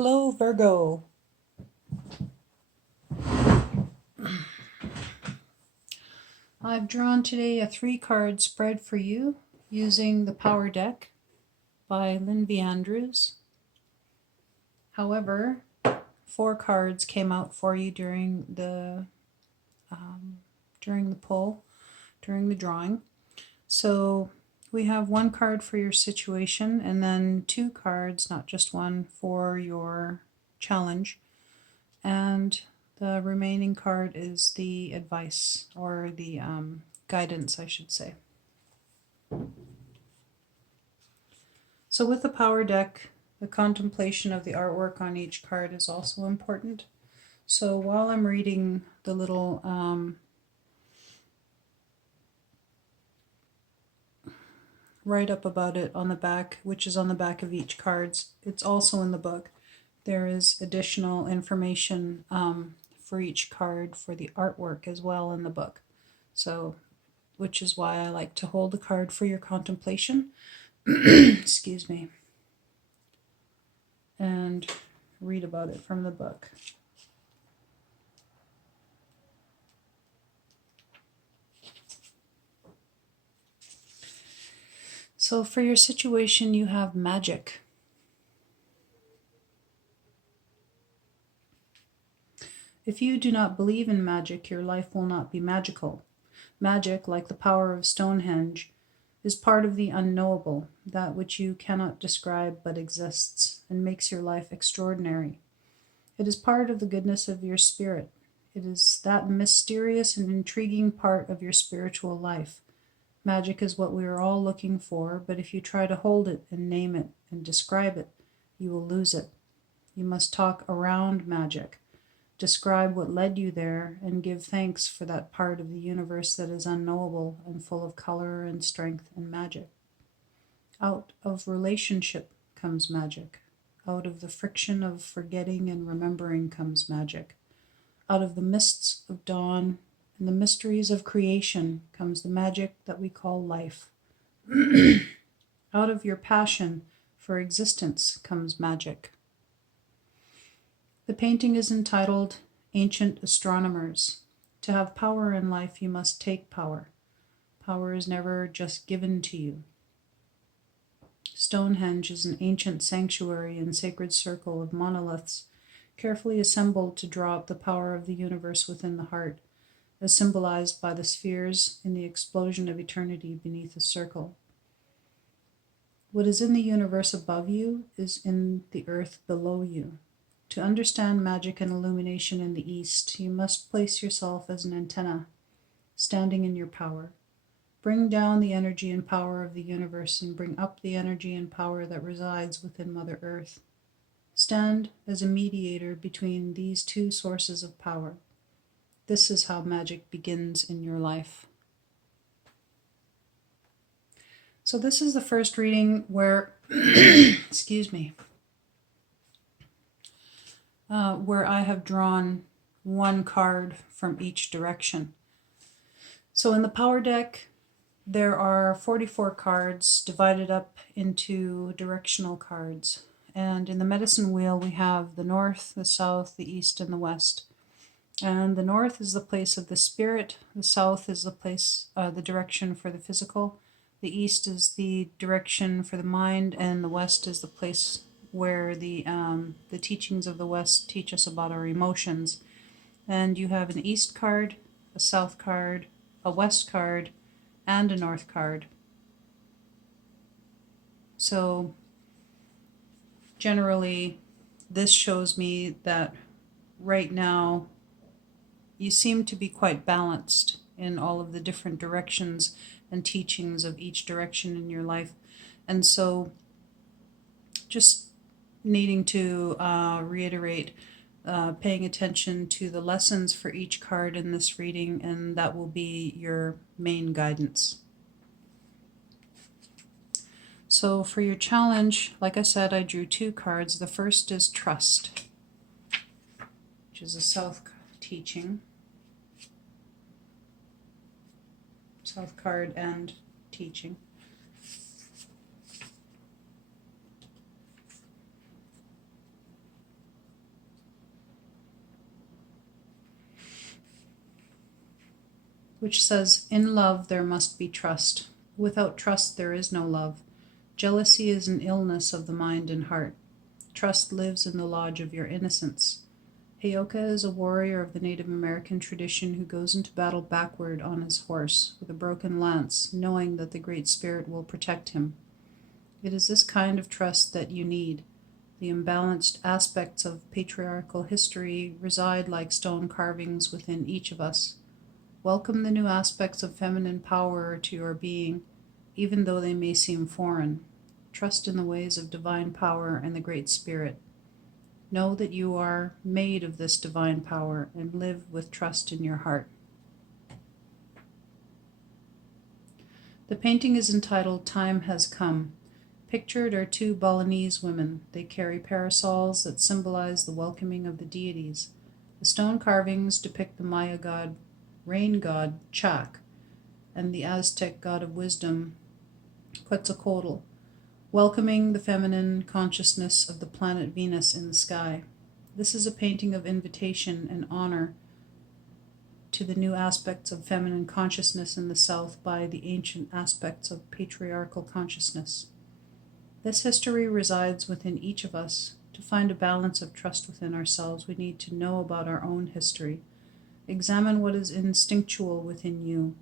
Hello, Virgo. I've drawn today a 3-card spread for you using the Power Deck by Lynn V. However, 4 cards came out for you during the pull, during the drawing. So we have 1 card for your situation and then 2 cards, not just 1, for your challenge. And the remaining card is the advice, or the guidance, I should say. So with the Power Deck, the contemplation of the artwork on each card is also important. So while I'm reading the little write-up about it on the back, which is on the back of each card, it's also in the book. There is additional information for each card for the artwork as well in the book. So, which is why I like to hold the card for your contemplation. Excuse me. And read about it from the book. So for your situation, you have magic. If you do not believe in magic, your life will not be magical. Magic, like the power of Stonehenge, is part of the unknowable, that which you cannot describe but exists, and makes your life extraordinary. It is part of the goodness of your spirit. It is that mysterious and intriguing part of your spiritual life. Magic is what we are all looking for, but if you try to hold it and name it and describe it, you will lose it. You must talk around magic. Describe what led you there and give thanks for that part of the universe that is unknowable and full of color and strength and magic. Out of relationship comes magic. Out of the friction of forgetting and remembering comes magic. Out of the mists of dawn and the mysteries of creation comes the magic that we call life. Out of your passion for existence comes magic. The painting is entitled Ancient Astronomers. To have power in life, you must take power. Power is never just given to you. Stonehenge is an ancient sanctuary and sacred circle of monoliths, carefully assembled to draw up the power of the universe within the heart, as symbolized by the spheres in the explosion of eternity beneath the circle. What is in the universe above you is in the earth below you. To understand magic and illumination in the East, you must place yourself as an antenna, standing in your power. Bring down the energy and power of the universe and bring up the energy and power that resides within Mother Earth. Stand as a mediator between these two sources of power. This is how magic begins in your life. So this is the first reading where, excuse me, where I have drawn 1 card from each direction. So in the Power Deck, there are 44 cards divided up into directional cards. And in the Medicine Wheel, we have the North, the South, the East, and the West. And the North is the place of the spirit, the South is the place, the direction for the physical, the East is the direction for the mind, and the West is the place where the teachings of the West teach us about our emotions. And you have an East card, a South card, a West card, and a North card. So generally, this shows me that right now you seem to be quite balanced in all of the different directions and teachings of each direction in your life. And so just needing to reiterate, paying attention to the lessons for each card in this reading, and that will be your main guidance. So for your challenge, like I said, I drew 2 cards. The first is Trust, which is a South teaching. South card and teaching. which says, "In love there must be trust. Without trust there is no love. Jealousy is an illness of the mind and heart. Trust lives in the lodge of your innocence." Heyoka is a warrior of the Native American tradition who goes into battle backward on his horse with a broken lance, knowing that the Great Spirit will protect him. It is this kind of trust that you need. The imbalanced aspects of patriarchal history reside like stone carvings within each of us. Welcome the new aspects of feminine power to your being, even though they may seem foreign. Trust in the ways of divine power and the Great Spirit. Know that you are made of this divine power and live with trust in your heart. The painting is entitled "Time Has Come." Pictured are two Balinese women. They carry parasols that symbolize the welcoming of the deities. The stone carvings depict the Maya god, rain god Chak, and the Aztec god of wisdom Quetzalcoatl, welcoming the feminine consciousness of the planet Venus in the sky. This is a painting of invitation and honor to the new aspects of feminine consciousness in the South by the ancient aspects of patriarchal consciousness. This history resides within each of us. To find a balance of trust within ourselves, we need to know about our own history. Examine what is instinctual within you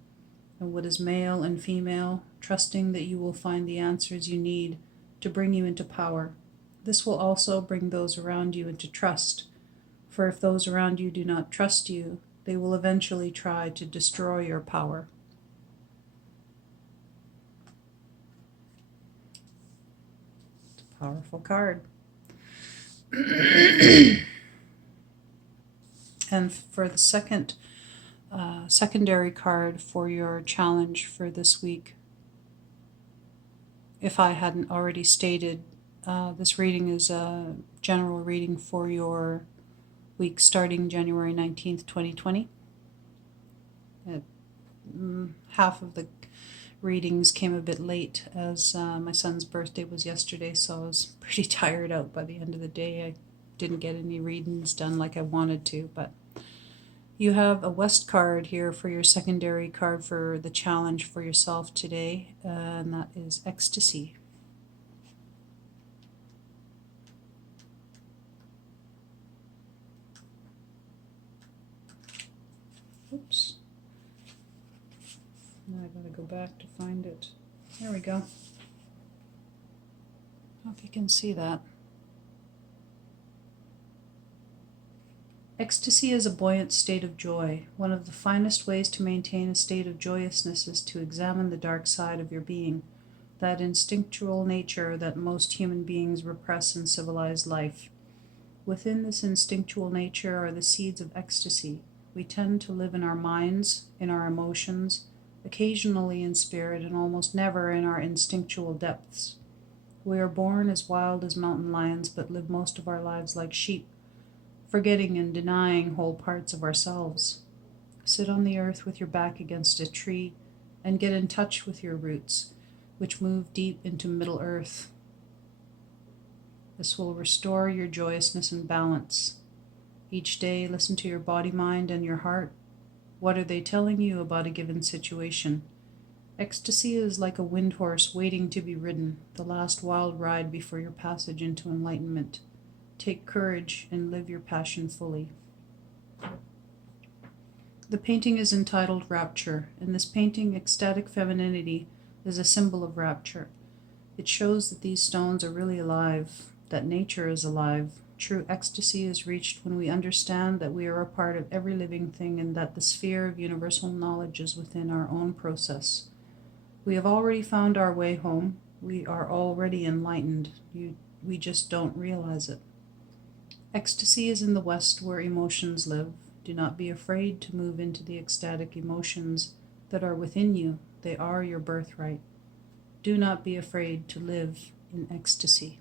and what is male and female, trusting that you will find the answers you need to bring you into power. This will also bring those around you into trust, for if those around you do not trust you, they will eventually try to destroy your power. It's a powerful card. And for the secondary card for your challenge for this week, if I hadn't already stated, this reading is a general reading for your week starting January 19th, 2020. Half of the readings came a bit late as my son's birthday was yesterday, so I was pretty tired out by the end of the day. I didn't get any readings done like I wanted to, but you have a West card here for your secondary card for the challenge for yourself today, and that is ecstasy. Oops. Now I gotta go back to find it. There we go. I don't know if you can see that. Ecstasy is a buoyant state of joy. One of the finest ways to maintain a state of joyousness is to examine the dark side of your being, that instinctual nature that most human beings repress in civilized life. Within this instinctual nature are the seeds of ecstasy. We tend to live in our minds, in our emotions, occasionally in spirit, and almost never in our instinctual depths. We are born as wild as mountain lions, but live most of our lives like sheep, forgetting and denying whole parts of ourselves. Sit on the earth with your back against a tree and get in touch with your roots, which move deep into Middle Earth. This will restore your joyousness and balance. Each day, listen to your body, mind, and your heart. What are they telling you about a given situation? Ecstasy is like a wind horse waiting to be ridden, the last wild ride before your passage into enlightenment. Take courage and live your passion fully. The painting is entitled Rapture. In this painting, ecstatic femininity is a symbol of rapture. It shows that these stones are really alive, that nature is alive. True ecstasy is reached when we understand that we are a part of every living thing and that the sphere of universal knowledge is within our own process. We have already found our way home. We are already enlightened. We just don't realize it. Ecstasy is in the West where emotions live. Do not be afraid to move into the ecstatic emotions that are within you. They are your birthright. Do not be afraid to live in ecstasy.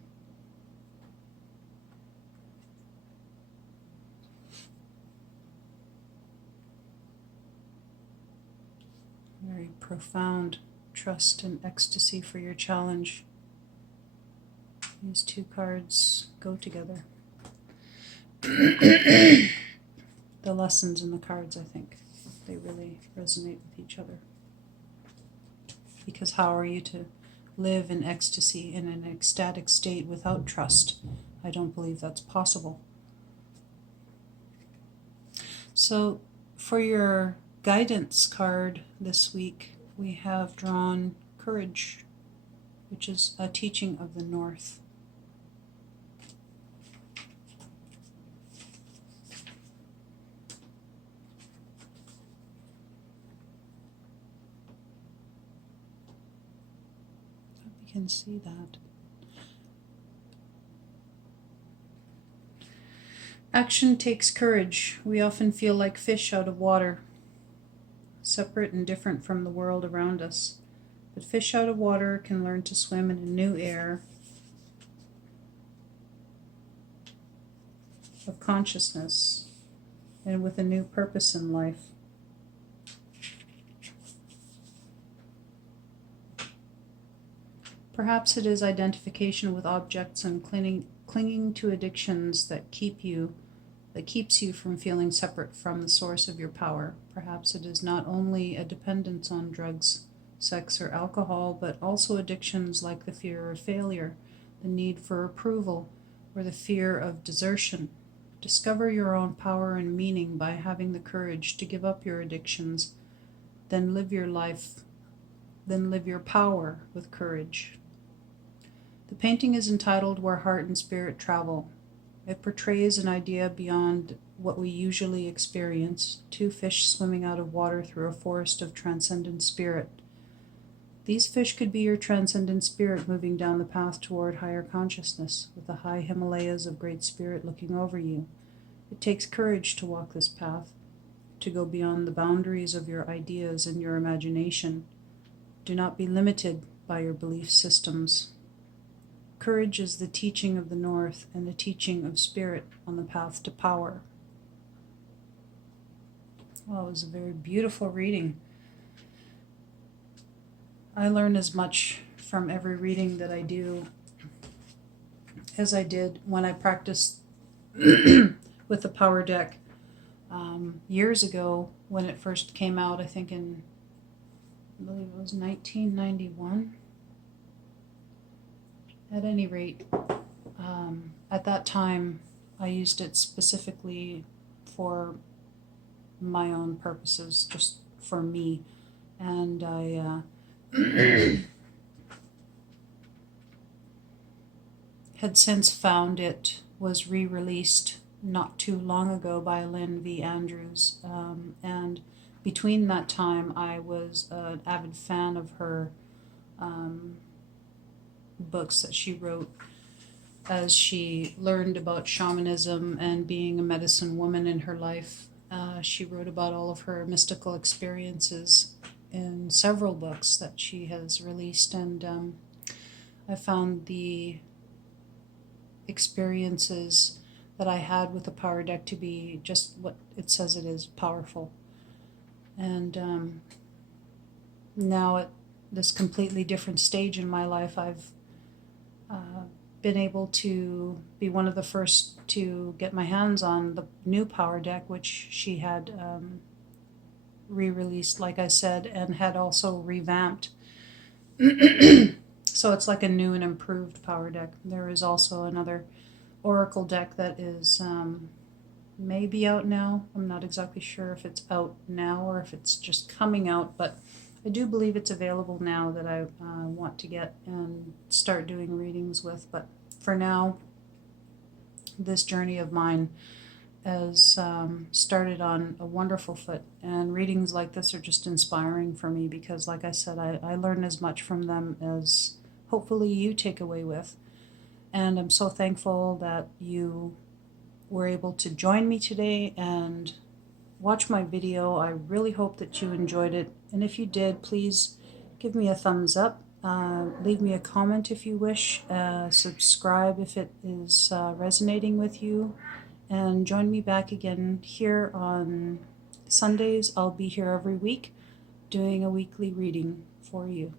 Very profound trust and ecstasy for your challenge. These two cards go together. The lessons in the cards, I think. They really resonate with each other. Because how are you to live in ecstasy, in an ecstatic state without trust? I don't believe that's possible. So for your guidance card this week, we have drawn courage, which is a teaching of the North. Hope you can see that. Action takes courage. We often feel like fish out of water, separate and different from the world around us. But fish out of water can learn to swim in a new air of consciousness and with a new purpose in life. Perhaps it is identification with objects and clinging to addictions that keeps you from feeling separate from the source of your power. Perhaps it is not only a dependence on drugs, sex, or alcohol, but also addictions like the fear of failure, the need for approval, or the fear of desertion. Discover your own power and meaning by having the courage to give up your addictions, then live your life, then live your power with courage. The painting is entitled Where Heart and Spirit Travel. It portrays an idea beyond what we usually experience, two fish swimming out of water through a forest of transcendent spirit. These fish could be your transcendent spirit moving down the path toward higher consciousness, with the high Himalayas of Great Spirit looking over you. It takes courage to walk this path, to go beyond the boundaries of your ideas and your imagination. Do not be limited by your belief systems. Courage is the teaching of the North and the teaching of Spirit on the path to power. Well, it was a very beautiful reading. I learn as much from every reading that I do as I did when I practiced with the Power Deck years ago when it first came out, I think I believe it was 1991. At any rate, at that time, I used it specifically for my own purposes, just for me. And I had since found it was re-released not too long ago by Lynn V. And between that time, I was an avid fan of her books that she wrote as she learned about shamanism and being a medicine woman in her life. She wrote about all of her mystical experiences in several books that she has released, and I found the experiences that I had with the Power Deck to be just what it says it is, powerful. And now at this completely different stage in my life, I've been able to be one of the first to get my hands on the new Power Deck, which she had re-released, like I said, and had also revamped. So it's like a new and improved Power Deck. There is also another Oracle deck that is maybe out now. I'm not exactly sure if it's out now or if it's just coming out, but I do believe it's available now that I want to get and start doing readings with. But for now, this journey of mine has started on a wonderful foot, and readings like this are just inspiring for me because, like I said, I learn as much from them as hopefully you take away with. And I'm so thankful that you were able to join me today and watch my video. I really hope that you enjoyed it. And if you did, please give me a thumbs up. Leave me a comment if you wish. Subscribe if it is resonating with you. And join me back again here on Sundays. I'll be here every week doing a weekly reading for you.